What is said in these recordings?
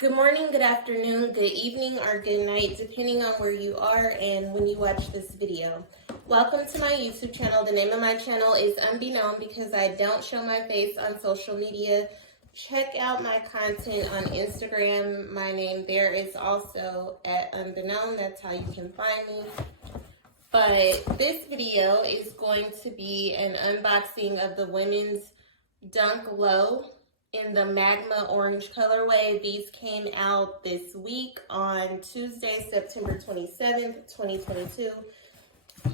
Good morning, good afternoon, good evening, or good night, depending on where you are and when you watch this video. Welcome to my YouTube channel. The name of my channel is Unbeknown because I don't show my face on social media. Check out my content on Instagram. My name there is also at Unbeknown. That's how you can find me. But this video is going to be an unboxing of the women's Dunk Low in the Magma Orange colorway. These came out this week on Tuesday, September 27th, 2022.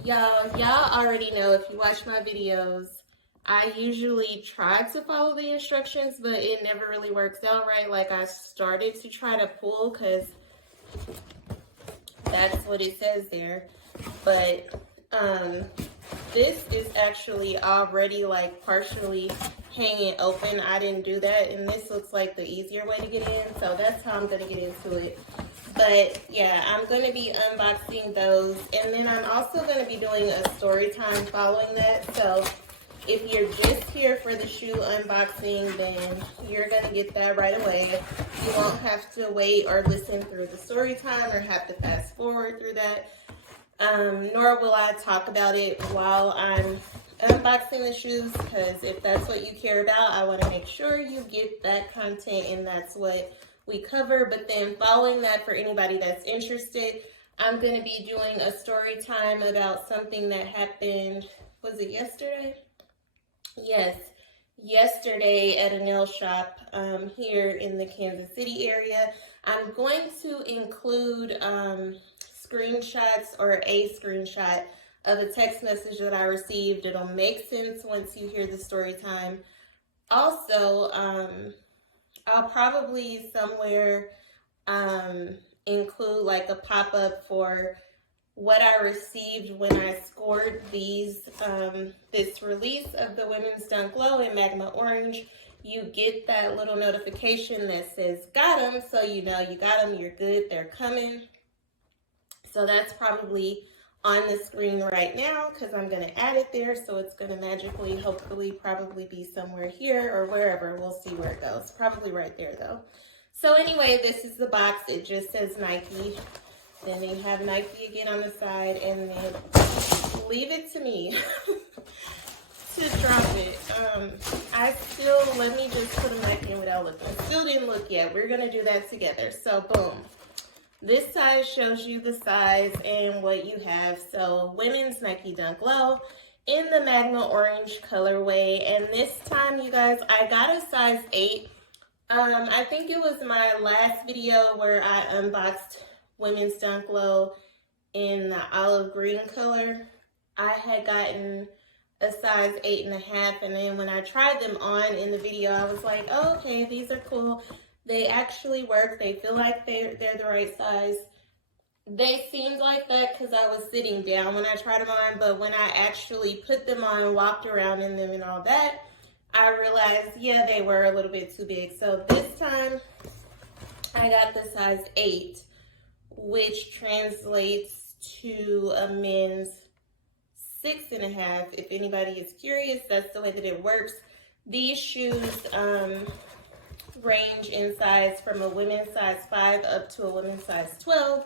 Y'all already know, if you watch my videos, I usually try to follow the instructions, but it never really works out right. Like, I started to try to pull because that's what it says there. But this is actually already like partially hanging open. I didn't do that, and this looks like the easier way to get in, so that's how I'm going to get into it. But yeah, I'm going to be unboxing those, and then I'm also going to be doing a story time following that. So if you're just here for the shoe unboxing, then you're going to get that right away. You won't have to wait or listen through the story time or have to fast forward through that. Nor will I talk about it while I'm unboxing the shoes, because if that's what you care about, I want to make sure you get that content, and that's what we cover. But then following that, for anybody that's interested, I'm going to be doing a story time about something that happened, was it yesterday? Yes, yesterday at a nail shop here in the Kansas City area. I'm going to include screenshots or a screenshot of a text message that I received. It'll make sense once you hear the story time. Also, I'll probably somewhere include like a pop-up for what I received when I scored these this release of the Women's Dunk Low in Magma Orange. You get that little notification that says got them, so you know you got them, you're good, they're coming. So that's probably on the screen right now because I'm going to add it there. So it's going to magically, hopefully, probably be somewhere here or wherever. We'll see where it goes. Probably right there, though. So anyway, this is the box. It just says Nike. Then they have Nike again on the side. And then leave it to me to drop it. Let me just put them back in without looking. I still didn't look yet. We're going to do that together. So boom. This size shows you the size and what you have. So women's Nike Dunk Low in the Magma Orange colorway. And this time, you guys, I got a size 8. I think it was my last video where I unboxed women's Dunk Low in the olive green color. I had gotten a size 8.5, and then when I tried them on in the video, I was like, oh, okay, these are cool. They actually work. They feel like they're the right size. They seemed like that because I was sitting down when I tried them on, but when I actually put them on and walked around in them and all that, I realized, yeah, they were a little bit too big. So this time, I got the size 8, which translates to a men's 6.5. If anybody is curious, that's the way that it works. These shoes, range in size from a women's size 5 up to a women's size 12,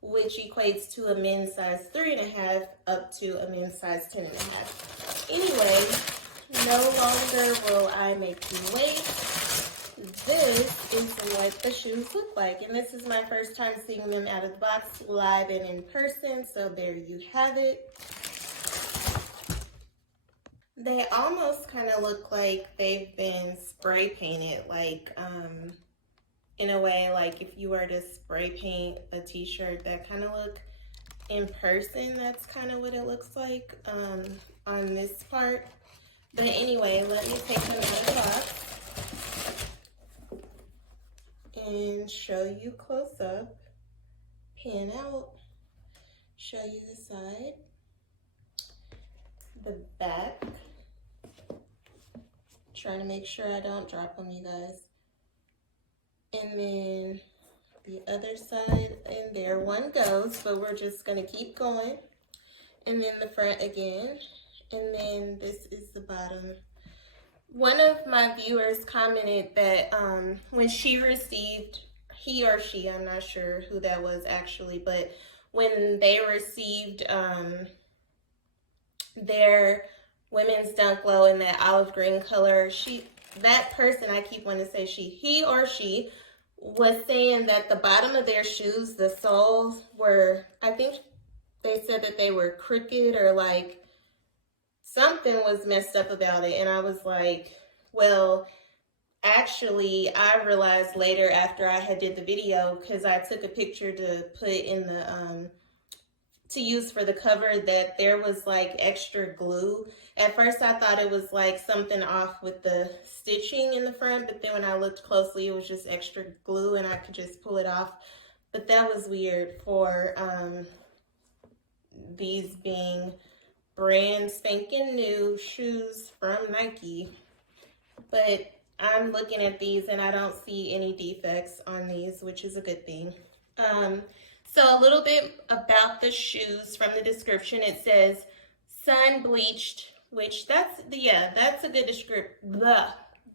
which equates to a men's size 3.5 up to a men's size 10.5. Anyway, no longer will I make you wait. This is what the shoes look like, and this is my first time seeing them out of the box live and in person, so there you have it. They almost kind of look like they've been spray painted, like in a way, like if you were to spray paint a t-shirt, that kind of look in person, that's kind of what it looks like on this part. But anyway, let me take them out of the box and show you close up, pan out, show you the side, the back. Trying to make sure I don't drop them, you guys. And then the other side, and there one goes, but we're just gonna keep going. And then the front again, and then this is the bottom. One of my viewers commented that when she received he or she, I'm not sure who that was actually, but when they received their women's Dunk Low in that olive green color, that person, I keep wanting to say he or she, was saying that the bottom of their shoes, the soles were, I think they said that they were crooked or like something was messed up about it. And I was like, well, actually, I realized later after I had did the video, because I took a picture to put in the to use for the cover, that there was like extra glue. At first I thought it was like something off with the stitching in the front, but then when I looked closely, it was just extra glue and I could just pull it off. But that was weird for these being brand spanking new shoes from Nike. But I'm looking at these and I don't see any defects on these, which is a good thing. So a little bit about the shoes from the description. It says sun bleached, which that's a good description.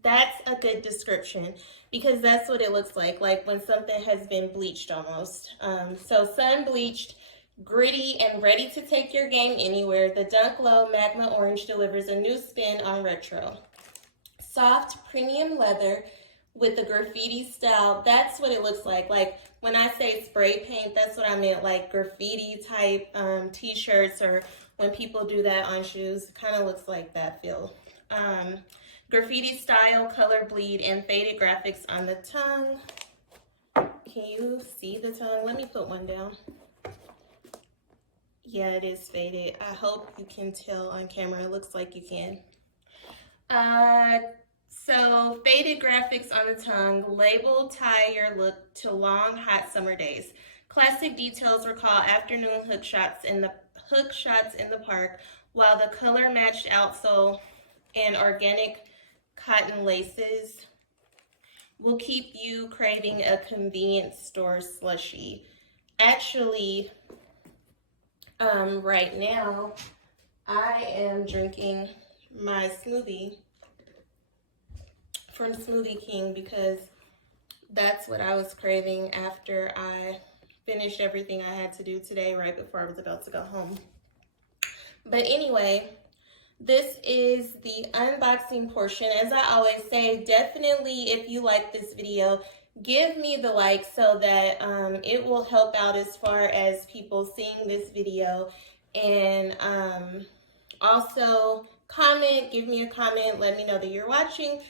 That's a good description because that's what it looks like when something has been bleached almost. So sun bleached, gritty, and ready to take your game anywhere. The Dunk Low Magma Orange delivers a new spin on retro. Soft premium leather with the graffiti style. That's what it looks like. Like when I say spray paint, that's what I meant, like graffiti type t-shirts, or when people do that on shoes, it kind of looks like that feel. Graffiti style, color bleed, and faded graphics on the tongue. Can you see the tongue? Let me put one down. Yeah, it is faded. I hope you can tell on camera. It looks like you can. So faded graphics on the tongue, label tie your look to long, hot summer days. Classic details recall afternoon hook shots in the park, while the color matched outsole and organic cotton laces will keep you craving a convenience store slushie. Actually, right now I am drinking my smoothie from Smoothie King because that's what I was craving after I finished everything I had to do today right before I was about to go home. But anyway, this is the unboxing portion. As I always say, definitely if you like this video, give me the like so that it will help out as far as people seeing this video. And also comment, give me a comment, let me know that you're watching.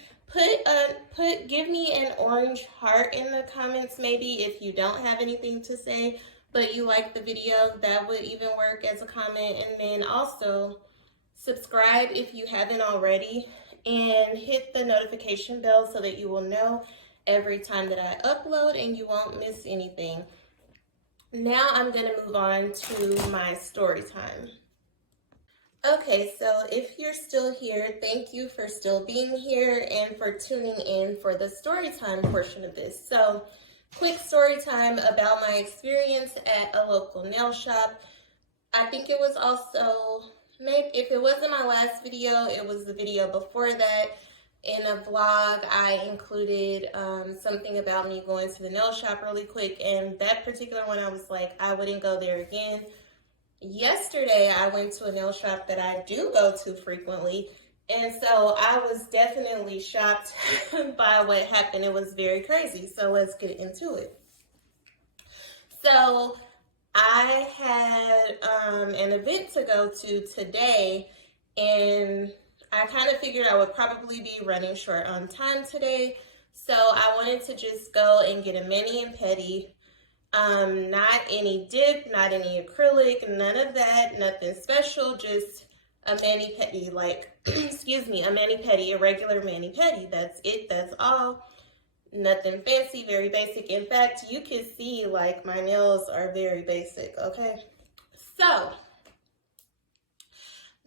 Give me an orange heart in the comments maybe if you don't have anything to say, but you like the video. That would even work as a comment. And then also subscribe if you haven't already, and hit the notification bell so that you will know every time that I upload and you won't miss anything. Now I'm going to move on to my story time. Okay, so if you're still here, thank you for still being here and for tuning in for the story time portion of this. So, quick story time about my experience at a local nail shop. I think it was also, maybe if it wasn't my last video, it was the video before that. In a vlog, I included something about me going to the nail shop really quick, and that particular one, I was like, I wouldn't go there again. Yesterday, I went to a nail shop that I do go to frequently, and so I was definitely shocked by what happened. It was very crazy, so let's get into it. So I had an event to go to today, and I kind of figured I would probably be running short on time today, so I wanted to just go and get a mani and pedi. Not any dip, not any acrylic, none of that, nothing special, just a mani pedi, like, excuse me, a mani pedi, a regular mani pedi. That's it, that's all. Nothing fancy, very basic. In fact, you can see, like, my nails are very basic, okay? So,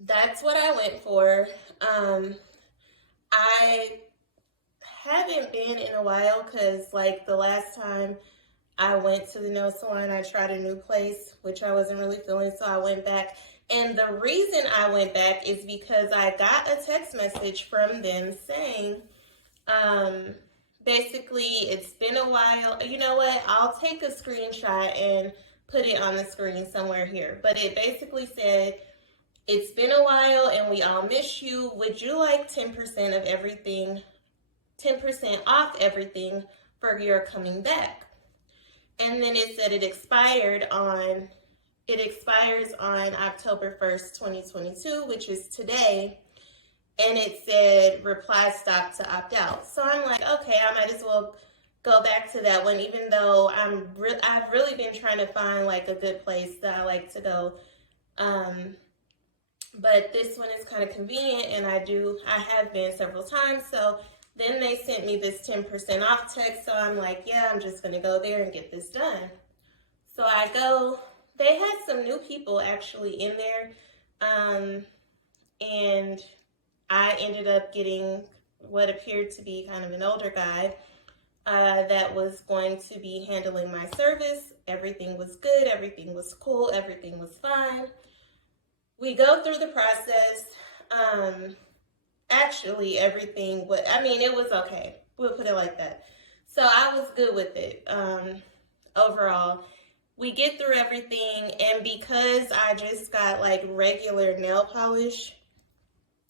that's what I went for. I haven't been in a while because, like, the last time I went to the nail salon, I tried a new place, which I wasn't really feeling, so I went back. And the reason I went back is because I got a text message from them saying basically, it's been a while. You know what? I'll take a screenshot and put it on the screen somewhere here. But it basically said, it's been a while and we all miss you. Would you like 10% of everything, 10% off everything for your coming back? And then it said it expires on October 1st, 2022, which is today. And it said reply stop to opt out. So I'm like, okay, I might as well go back to that one, even though I've really been trying to find like a good place that I like to go. But this one is kind of convenient, and I have been several times. So then they sent me this 10% off text. So I'm like, yeah, I'm just gonna go there and get this done. So I go. They had some new people actually in there, and I ended up getting what appeared to be kind of an older guy that was going to be handling my service. Everything was good. Everything was cool. Everything was fine. We go through the process. Actually, everything was, it was okay. We'll put it like that. So I was good with it overall. We get through everything, and because I just got like regular nail polish,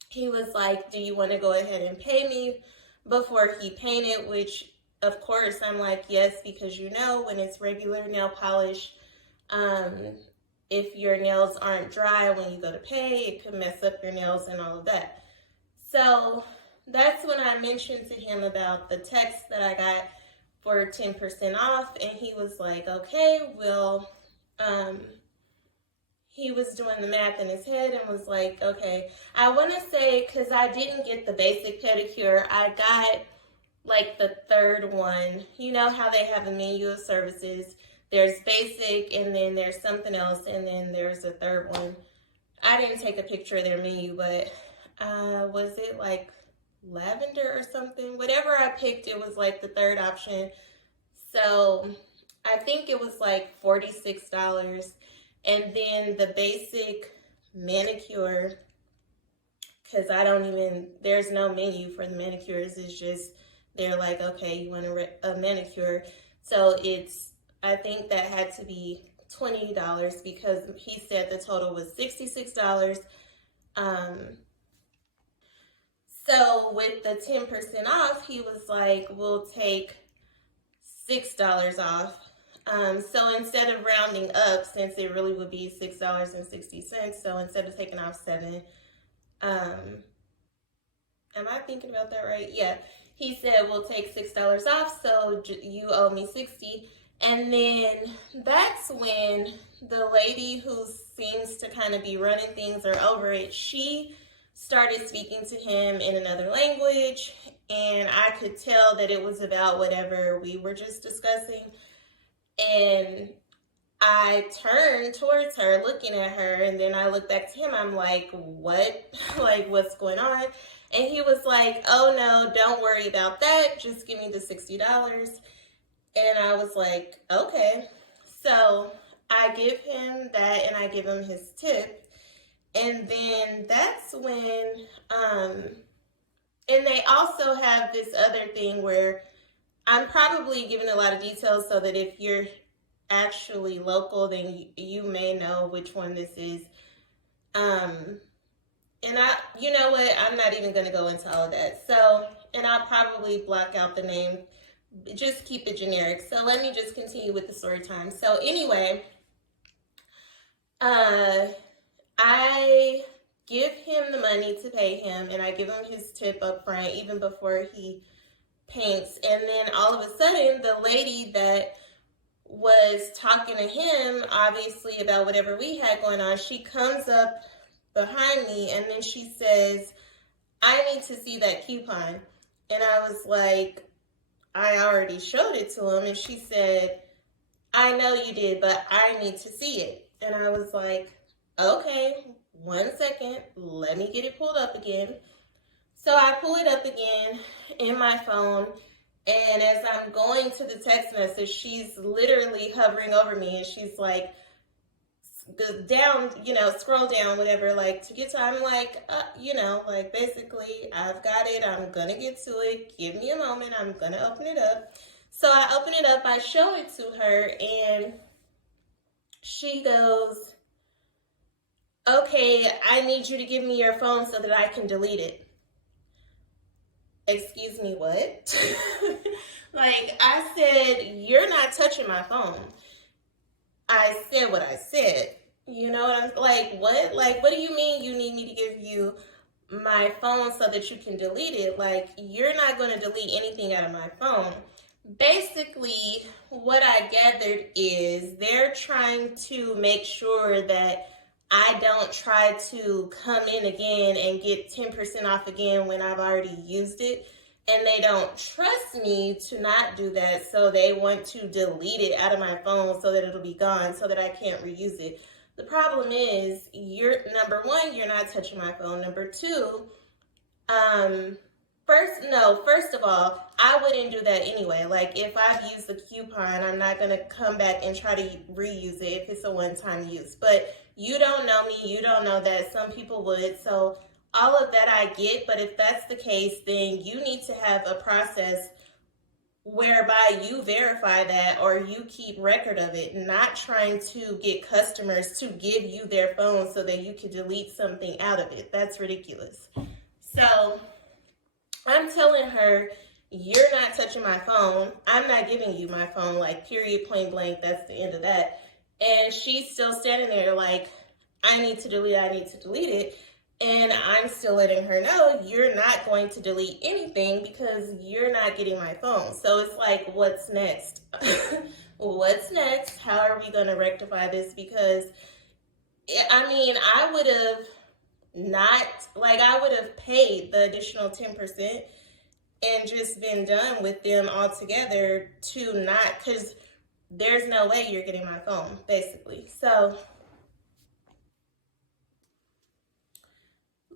he was like, do you want to go ahead and pay me before he painted? Which, of course, I'm like, yes, because when it's regular nail polish, if your nails aren't dry when you go to pay, it could mess up your nails and all of that. So that's when I mentioned to him about the text that I got for 10% off, and he was like, okay, well, he was doing the math in his head and was like, okay, I want to say, because I didn't get the basic pedicure, I got like the third one. You know how they have a menu of services? There's basic, and then there's something else, and then there's a third one. I didn't take a picture of their menu, but was it like lavender or something? Whatever I picked, it was like the third option. So I think it was like $46. And then the basic manicure, because there's no menu for the manicures. It's just, they're like, okay, you want a manicure. So I think that had to be $20 because he said the total was $66. So with the 10% off, he was like, we'll take $6 off. So instead of rounding up, since it really would be $6.60, so instead of taking off $7, am I thinking about that right? Yeah. He said, we'll take $6 off, so you owe me $60. And then that's when the lady who seems to kind of be running things or over it, she started speaking to him in another language, and I could tell that it was about whatever we were just discussing. And I turned towards her, looking at her, and then I looked back to him. I'm like, what? Like, what's going on? And he was like, oh no, don't worry about that. Just give me the $60. And I was like, okay. So I give him that, and I give him his tip. And then that's when, and they also have this other thing where I'm probably giving a lot of details so that if you're actually local, then you may know which one this is. And you know what, I'm not even going to go into all of that. So, and I'll probably block out the name, just keep it generic. So let me just continue with the story time. So anyway, I give him the money to pay him, and I give him his tip up front even before he paints. And then all of a sudden, the lady that was talking to him, obviously about whatever we had going on, she comes up behind me, and then she says, I need to see that coupon. And I was like, I already showed it to him. And she said, I know you did, but I need to see it. And I was like, okay, 1 second, let me get it pulled up again. So I pull it up again in my phone, and as I'm going to the text message, she's literally hovering over me, and she's like, down, scroll down, whatever, like to get to, I'm like, like basically I've got it. I'm going to get to it. Give me a moment. I'm going to open it up. So I open it up. I show it to her and she goes, okay, I need you to give me your phone so that I can delete it. Excuse me, what? Like I said, you're not touching my phone. I said what I said. You know what I'm like? What? Like, what do you mean you need me to give you my phone so that you can delete it? Like, you're not going to delete anything out of my phone. Basically, what I gathered is they're trying to make sure that I don't try to come in again and get 10% off again when I've already used it. And they don't trust me to not do that, so they want to delete it out of my phone so that it'll be gone, so that I can't reuse it. The problem is, number one, you're not touching my phone. Number two, first of all, I wouldn't do that anyway. Like, if I've used the coupon, I'm not going to come back and try to reuse it if it's a one-time use. But you don't know me. You don't know that. Some people would. So all of that I get, but if that's the case, then you need to have a process whereby you verify that or you keep record of it, not trying to get customers to give you their phone so that you can delete something out of it. That's ridiculous. So I'm telling her, you're not touching my phone. I'm not giving you my phone, like, period, plain blank. That's the end of that. And she's still standing there like, I need to delete it. And I'm still letting her know, you're not going to delete anything because you're not getting my phone. So it's like, what's next? What's next? How are we going to rectify this? Because, I mean, I would have paid the additional 10% and just been done with them altogether because there's no way you're getting my phone, basically. So,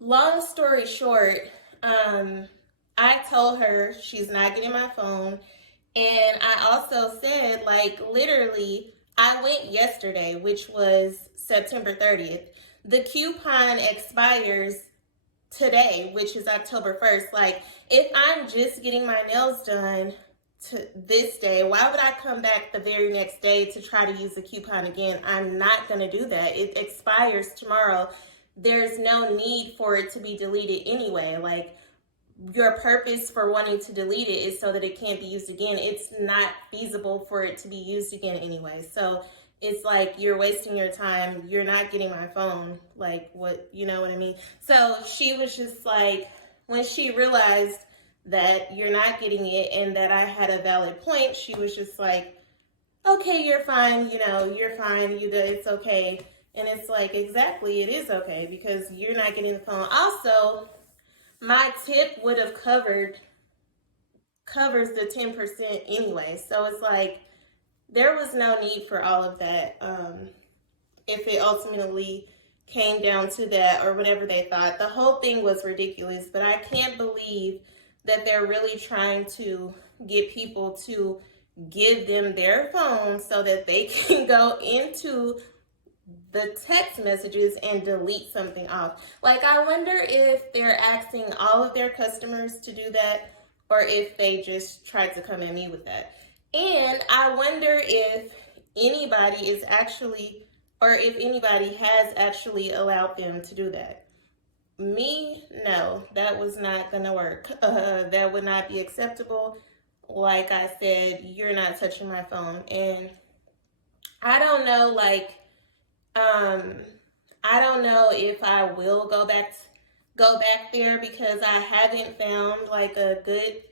long story short, I told her she's not getting my phone. And I also said, like, literally, I went yesterday, which was September 30th. The coupon expires today, which is October 1st. Like, if I'm just getting my nails done to this day, why would I come back the very next day to try to use the coupon again? I'm not going to do that. It expires tomorrow. There's no need for it to be deleted anyway. Like, your purpose for wanting to delete it is so that it can't be used again. It's not feasible for it to be used again anyway. So it's like, you're wasting your time. You're not getting my phone. Like, what, you know what I mean? So she was just like, when she realized that you're not getting it and that I had a valid point, she was just like, okay, you're fine. You're fine. It's okay. And it's like, exactly, it is okay because you're not getting the phone. Also, my tip would have covers the 10% anyway. So it's like, there was no need for all of that. If it ultimately came down to that or whatever they thought, the whole thing was ridiculous. But I can't believe that they're really trying to get people to give them their phone so that they can go into the text messages and delete something off. Like, I wonder if they're asking all of their customers to do that or if they just tried to come at me with that. And I wonder if anybody is actually, or if anybody has actually allowed them to do that. Me, no, that was not gonna work. That would not be acceptable. Like I said, you're not touching my phone. And I don't know, I don't know if I will go back there because I haven't found like a good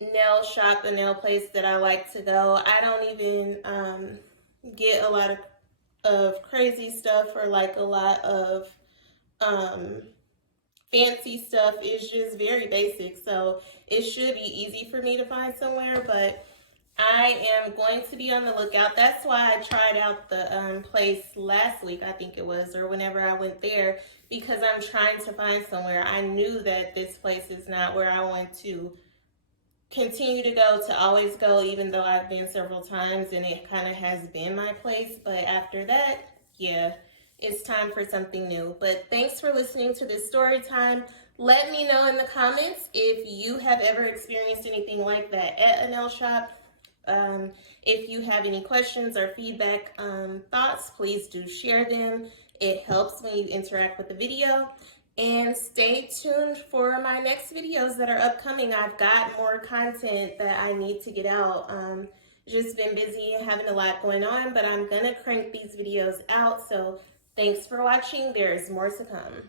nail shop, a nail place that I like to go. I don't even get a lot of crazy stuff or like a lot of fancy stuff. It's just very basic, so it should be easy for me to find somewhere, but I am going to be on the lookout. That's why I tried out the place last week, I think it was, or whenever I went there, because I'm trying to find somewhere. I knew that this place is not where I want to continue to go, to always go, even though I've been several times and it kind of has been my place. But after that, yeah, it's time for something new. But thanks for listening to this story time. Let me know in the comments if you have ever experienced anything like that at a nail shop. If you have any questions or feedback, thoughts, please do share them. It helps when you interact with the video. And stay tuned for my next videos that are upcoming. I've got more content that I need to get out. Just been busy and having a lot going on, but I'm gonna crank these videos out. So thanks for watching. There's more to come.